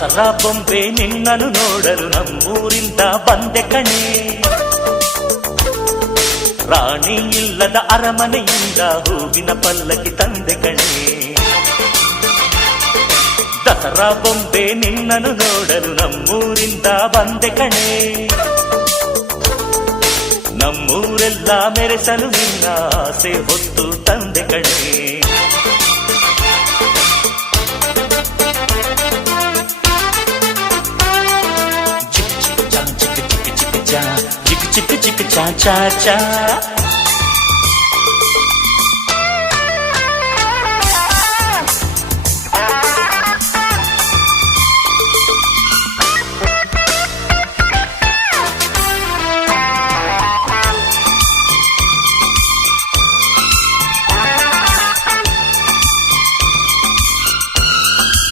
ದಸರಾ ಬೊಂಬೆ ನಿನ್ನನ್ನು ನೋಡಲು ನಮ್ಮೂರಿಂದ ಬಂದೆ ಕಣೆ. ರಾಣಿ ಇಲ್ಲದ ಅರಮನೆಯಿಂದ ಹೂವಿನ ಪಲ್ಲಕ್ಕಿ ತಂದೆ ಕಣೆ. ದಸರಾ ಬೊಂಬೆ ನಿನ್ನನ್ನು ನೋಡಲು ನಮ್ಮೂರಿಂದ ಬಂದೆ ಕಣೆ. ನಮ್ಮೂರೆಲ್ಲ ಮೆರೆಸಲು ನಿನ್ನ ಆಸೆ ಹೊತ್ತು ತಂದೆ ಕಣೆ. ಚಿಕ್ಕ ಚಿಕ್ಕ ಚಾ ಚಾ ಚಾ ಚಾ